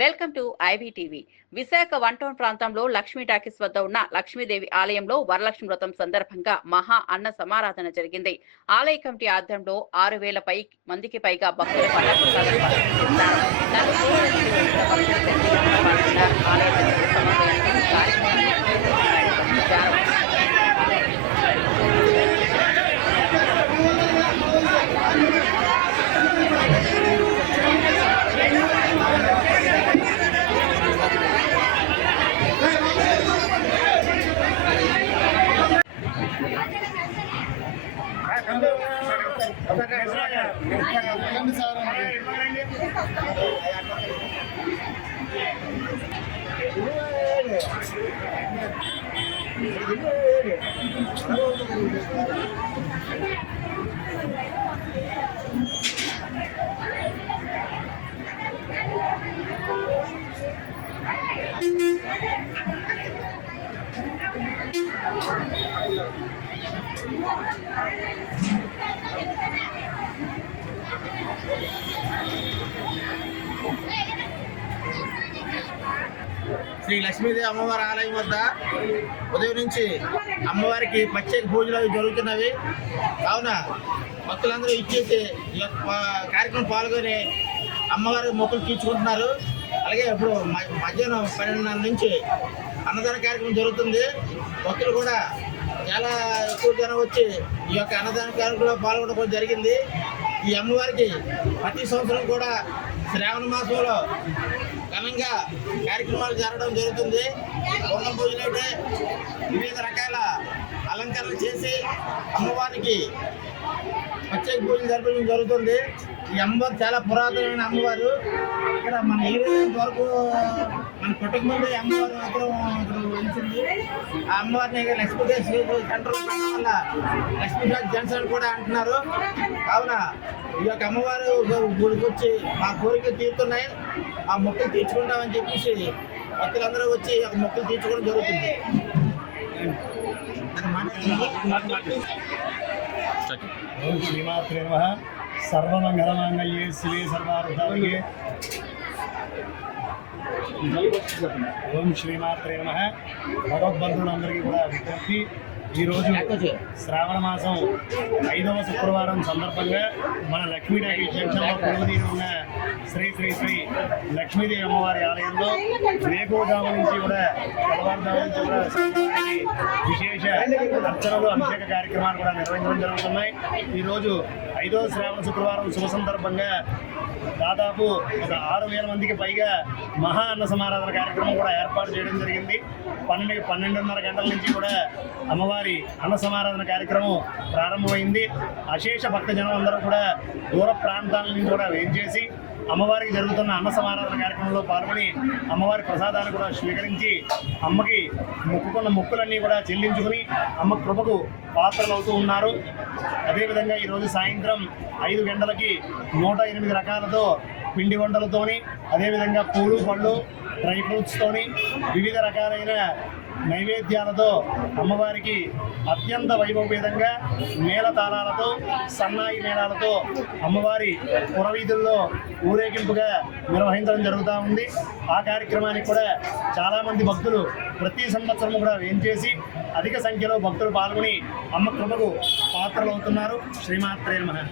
Welcome to IBTV. Visakha one town ప్రాంతంలో Lakshmi talkies వద్ద ఉన్న లక్ష్మీదేవి ఆలయంలో వరలక్ష్మి వ్రతం సందర్భంగా మహా అన్న సమారాధన జరిగింది. ఆలయ కమిటీ ఆధ్వర్యంలో 6,000 మందికి పైగా భక్తులకు అన్నప్రసాదం శ్రీ లక్ష్మీదేవి అమ్మవారి ఆలయం వద్ద ఉదయం నుంచి అమ్మవారికి ప్రత్యేక పూజలు జరుగుతున్నవి. కావున భక్తులందరూ ఇచ్చేసి ఈ యొక్క కార్యక్రమం పాల్గొని అమ్మవారి మొక్కులు తీర్చుకుంటున్నారు. అలాగే ఇప్పుడు మధ్యాహ్నం 12:30 నుంచి అన్నదాన కార్యక్రమం జరుగుతుంది. భక్తులు కూడా చాలా ఎక్కువ జనం వచ్చి ఈ యొక్క అన్నదాన కార్యక్రమంలో పాల్గొనడం జరిగింది. ఈ అమ్మవారికి ప్రతి సంవత్సరం కూడా శ్రావణ మాసంలో ఘనంగా కార్యక్రమాలు జరగడం జరుగుతుంది. పొంగల్ పూజలు అయితే వివిధ రకాల అలంకరణలు చేసి అమ్మవారికి ప్రత్యేక పూజలు జరపడం జరుగుతుంది. ఈ అమ్మవారు చాలా పురాతనమైన అమ్మవారు. ఇక్కడ మన ఏరియా వరకు మన పుట్టక ముందే అమ్మవారు ఇక్కడ వెలిసింది. ఆ అమ్మవారిని లక్ష్మీదేవి సెంటర్ వల్ల లక్ష్మీదేవి జంక్షన్ కూడా అంటున్నారు. కావున ఈ యొక్క అమ్మవారు గుడికి వచ్చి మా కోరికలు తీరుతున్నాయి, ఆ మొక్కలు తీర్చుకుంటామని చెప్పేసి భక్తులందరూ వచ్చి ఒక మొక్కలు తీర్చుకోవడం జరుగుతుంది. ఓం శ్రీమాత్రే నమః. సర్వమంగళమాంగళ్యే శివే సర్వార్థాధికే. ఓం శ్రీమాత్రే నమః. భగవద్బంధువులందరికీ కూడా విజ్ఞప్తి. ఈరోజు శ్రావణ మాసం 5వ శుక్రవారం సందర్భంగా మన లక్ష్మీ టాకీస్ జంక్షన్లో కొలువుదీరి ఉన్న శ్రీ శ్రీ శ్రీ లక్ష్మీదేవి అమ్మవారి ఆలయంలో వేకువజాము నుంచి కూడా తెల్లవారుజాము నుంచి కూడా విశేష అర్చనలు అభిషేక కార్యక్రమాలు కూడా నిర్వహించడం జరుగుతున్నాయి. ఈరోజు 5వ శ్రావణ శుక్రవారం శుభ సందర్భంగా దాదాపు ఒక 6,000 మందికి పైగా మహా అన్న సమారాధన కార్యక్రమం కూడా ఏర్పాటు చేయడం జరిగింది. 12:30 గంటల నుంచి కూడా అమ్మవారి అన్న సమారాధన కార్యక్రమం ప్రారంభమైంది. అశేష భక్తజనం అందరూ కూడా దూర ప్రాంతాల నుంచి కూడా వేయించేసి అమ్మవారికి జరుగుతున్న అన్న సమారాధన కార్యక్రమంలో పాల్గొని అమ్మవారి ప్రసాదాన్ని కూడా స్వీకరించి అమ్మకి మొక్కుకున్న మొక్కులన్నీ కూడా చెల్లించుకుని అమ్మ కృపకు పాత్రలు అవుతూ ఉన్నారు. అదేవిధంగా ఈరోజు సాయంత్రం 5 గంటలకి 108 రకాలతో పిండి వంటలతోని, అదేవిధంగా పూలు పళ్ళు డ్రై ఫ్రూట్స్తోని వివిధ రకాలైన నైవేద్యాలతో అమ్మవారికి అత్యంత వైభవపేతంగా మేళతాళాలతో సన్నాయి మేళాలతో అమ్మవారి పురవీధుల్లో ఊరేగింపుగా నిర్వహించడం జరుగుతూ ఉంది. ఆ కార్యక్రమానికి కూడా చాలామంది భక్తులు ప్రతి సంవత్సరం కూడా వేంచేసి అధిక సంఖ్యలో భక్తులు పాల్గొని అమ్మ కృపకు పాత్రలు అవుతున్నారు. శ్రీమాత్రే నమః.